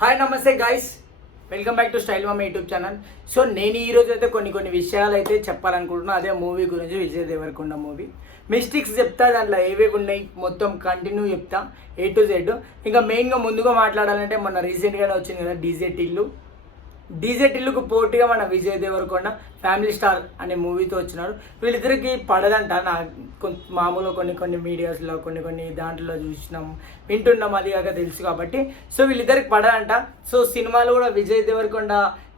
Hi నమస్తే guys welcome back to style mamma YouTube channel so నేను ఈరోజు అయితే కొన్ని కొన్ని విషయాలు అయితే చెప్పాలనుకుంటున్నాను అదే మూవీ గురించి విజయ్ దేవరకొండ మూవీ మిస్టేక్స్ చెప్తా దాంట్లో ఏవేవి ఉన్నాయి? మొత్తం కంటిన్యూ చెప్తా. ఏ టు జెడ్ ఇంకా మెయిన్గా ముందుగా మాట్లాడాలంటే మొన్న రీసెంట్గానే వచ్చింది కదా డీజే టిల్లు డీజే టిల్లుకు పోటీగా మన విజయ్ దేవరకొండ ఫ్యామిలీ స్టార్ అనే మూవీతో వచ్చినారు. వీళ్ళిద్దరికి పడదంట. నా కొన్- మామూలుగా కొన్ని కొన్ని మీడియాస్లో కొన్ని కొన్ని దాంట్లో చూసినాం వింటున్నాం అది కాక తెలుసు కాబట్టి. సో వీళ్ళిద్దరికి పడదంట. సో సినిమాలు కూడా విజయ్ దేవరకొండ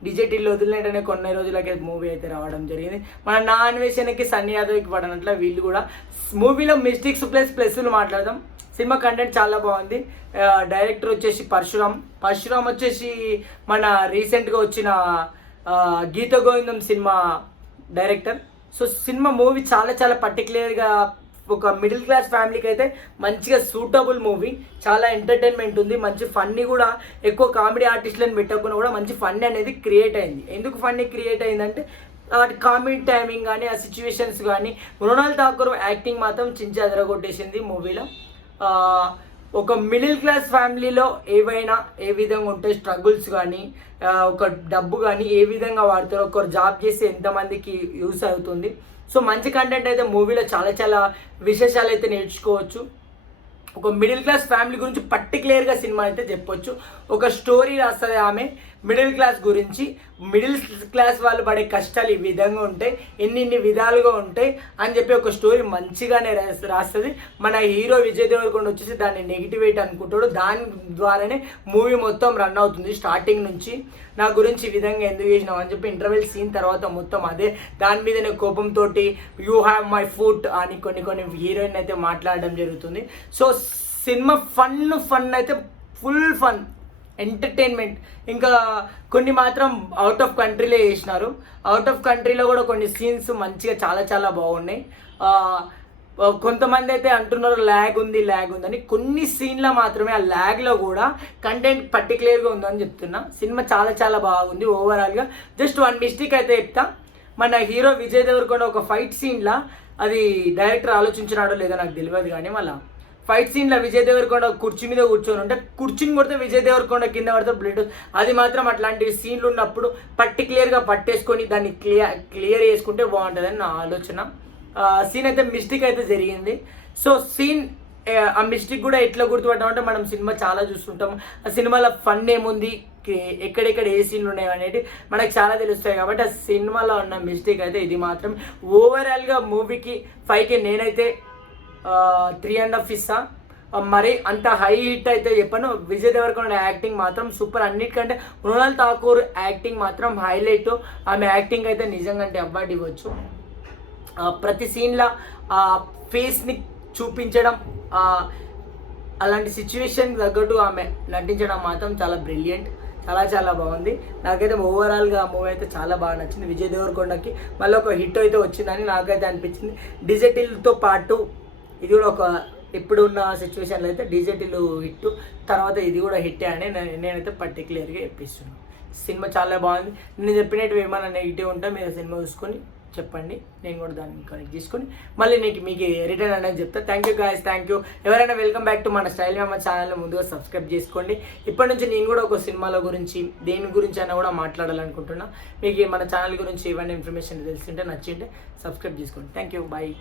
డీజే టిల్లు వదిలినట్టనే కొన్ని రోజులకే మూవీ అయితే రావడం జరిగింది. మన నా అన్వేషణకి సన్నీ యాదవ్కి పడనట్ల వీళ్ళు కూడా మూవీలో మిస్టేక్స్ ప్లస్ ప్లస్లు మాట్లాడదాం. సినిమా కంటెంట్ చాలా బాగుంది. డైరెక్టర్ వచ్చేసి పరశురామ్. పరశురామ్ వచ్చేసి మన రీసెంట్గా వచ్చిన గీత గోవిందం సినిమా డైరెక్టర్ సో సినిమా మూవీ చాలా చాలా పర్టికులర్గా ఒక మిడిల్ క్లాస్ ఫ్యామిలీకి అయితే మంచిగా సూటబుల్ మూవీ చాలా ఎంటర్టైన్మెంట్ ఉంది. మంచి ఫన్నీ కూడా ఎక్కువ కామెడీ ఆర్టిస్టులను పెట్టకుండా కూడా మంచి ఫన్నీ అనేది క్రియేట్ అయింది. ఎందుకు ఫన్నీ క్రియేట్ అయిందంటే వాటి కామెడీ టైమింగ్ కానీ ఆ సిచ్యువేషన్స్ కానీ మృణాల్ ఠాకూర్ యాక్టింగ్ మాత్రం చించి అదరగొట్టేసింది మూవీలో ఒక మిడిల్ క్లాస్ ఫ్యామిలీలో ఏవైనా ఏ విధంగా ఉంటాయి స్ట్రగుల్స్ కానీ ఒక డబ్బు కానీ ఏ విధంగా వాడతారో ఒకరు జాబ్ చేసి ఎంతమందికి యూస్ అవుతుంది. సో మంచి కంటెంట్ అయితే మూవీలో చాలా చాలా విశేషాలు అయితే నేర్చుకోవచ్చు. ఒక మిడిల్ క్లాస్ ఫ్యామిలీ గురించి పర్టికులర్గా సినిమా అయితే చెప్పొచ్చు. ఒక స్టోరీ రాస్తుంది ఆమె. మిడిల్ క్లాస్ గురించి మిడిల్ క్లాస్ వాళ్ళు పడే కష్టాలు ఈ విధంగా ఉంటాయి ఎన్ని ఇన్ని విధాలుగా ఉంటాయి అని చెప్పి ఒక స్టోరీ మంచిగానే రాస్తుంది. మన హీరో విజయ్ దేవరకొండ వచ్చేసి దాన్ని నెగిటివేట్ అనుకుంటాడు. దాని ద్వారానే మూవీ మొత్తం రన్ అవుతుంది స్టార్టింగ్ నుంచి. నా గురించి ఈ విధంగా ఎందుకు చేసినావు అని చెప్పి ఇంటర్వెల్ సీన్ తర్వాత మొత్తం అదే. దాని మీదనే కోపంతో యూ హ్యావ్ మై ఫుడ్ అని కొన్ని కొన్ని హీరోయిన్ అయితే మాట్లాడడం జరుగుతుంది. సో సినిమా ఫన్ ఫన్ అయితే ఫుల్ ఫన్ ఎంటర్టైన్మెంట్. ఇంకా కొన్ని మాత్రం అవుట్ ఆఫ్ కంట్రీలో చేసినారు. అవుట్ ఆఫ్ కంట్రీలో కూడా కొన్ని సీన్స్ మంచిగా చాలా చాలా బాగున్నాయి. కొంతమంది అయితే అంటున్నారు ల్యాగ్ ఉంది ల్యాగ్ ఉందని కొన్ని సీన్లో మాత్రమే ఆ ల్యాగ్లో కూడా కంటెంట్ పర్టికులర్గా ఉందని చెప్తున్నా. సినిమా చాలా చాలా బాగుంది ఓవరాల్గా జస్ట్ వన్ మిస్టేక్ అయితే చెప్తా. మన హీరో విజయ్ దేవర్ కూడా ఒక ఫైట్ సీన్లా అది డైరెక్టర్ ఆలోచించినాడో లేదో నాకు తెలియదు కానీ మళ్ళీ. ఫైట్ సీన్లో విజయ్ దేవరకొండ కుర్చీ మీద కూర్చొని ఉంటే కుర్చీని కొడితే విజయ్ దేవరకొండ కింద పడితే బ్లడ్ అది మాత్రం అట్లాంటి సీన్లు ఉన్నప్పుడు పర్టికులర్గా పట్టేసుకొని దాన్ని క్లియర్ క్లియర్ చేసుకుంటే బాగుంటుందని నా ఆలోచన. సీన్ అయితే మిస్టేక్ అయితే జరిగింది. సో సీన్ ఆ మిస్టేక్ కూడా ఎట్లా గుర్తుపట్టామంటే మనం సినిమా చాలా చూస్తుంటాం. ఆ సినిమాలో ఫన్ ఏముంది? ఎక్కడెక్కడ ఏ సీన్లు ఉన్నాయి అనేది మనకు చాలా తెలుస్తాయి కాబట్టి ఆ సినిమాలో ఉన్న మిస్టేక్ అయితే ఇది మాత్రం. ఓవరాల్గా మూవీకి ఫైవ్కి నేనైతే త్రీ అండ్ హాఫ్ ఇస్తా. మరి అంత హై హిట్ అయితే చెప్పను. విజయ్ దేవరకొండ యాక్టింగ్ మాత్రం సూపర్ అన్నిటికంటే మృణాల్ ఠాకూర్ యాక్టింగ్ మాత్రం హైలైట్ ఆమె యాక్టింగ్ అయితే నిజంగా అంటే అవార్డు ఇవ్వచ్చు. ప్రతి సీన్లో ఆ ఫేస్ని చూపించడం అలాంటి సిచ్యువేషన్ తగ్గట్టు ఆమె నటించడం మాత్రం చాలా బ్రిలియంట్ చాలా చాలా బాగుంది. నాకైతే ఓవరాల్గా ఆ మూవీ అయితే చాలా బాగా నచ్చింది. విజయ్ దేవరకొండకి మళ్ళీ ఒక హిట్ అయితే వచ్చిందని నాకైతే అనిపించింది. డిజిటల్తో పాటు ఇది కూడా ఒక ఇప్పుడున్న సిచ్యువేషన్లో అయితే డీజేటీలు హిట్. తర్వాత ఇది కూడా హిట్ అని నేను- నేనైతే పర్టికులర్గా చెప్పిస్తున్నాను సినిమా చాలా బాగుంది. నేను చెప్పినట్టు ఏమైనా నెగిటివ్ ఉంటే మీరు సినిమా చూసుకొని చెప్పండి. నేను కూడా దాన్ని కనెక్ట్ చేసుకొని మళ్ళీ నీకు మీకు రిటర్న్ అనేది చెప్తా. Thank you guys thank you ఎవరైనా వెల్కమ్ బ్యాక్ టు మన స్టైల్ మా ఛానల్ ముందుగా సబ్స్క్రైబ్ చేసుకోండి. ఇప్పటి నుంచి నేను కూడా ఒక సినిమాల గురించి దేని గురించి అయినా కూడా మాట్లాడాలనుకుంటున్నా. మీకు మన ఛానల్ గురించి ఏమైనా ఇన్ఫర్మేషన్ తెలిసింటే నచ్చింటే సబ్స్క్రైబ్ చేసుకోండి. Thank you bye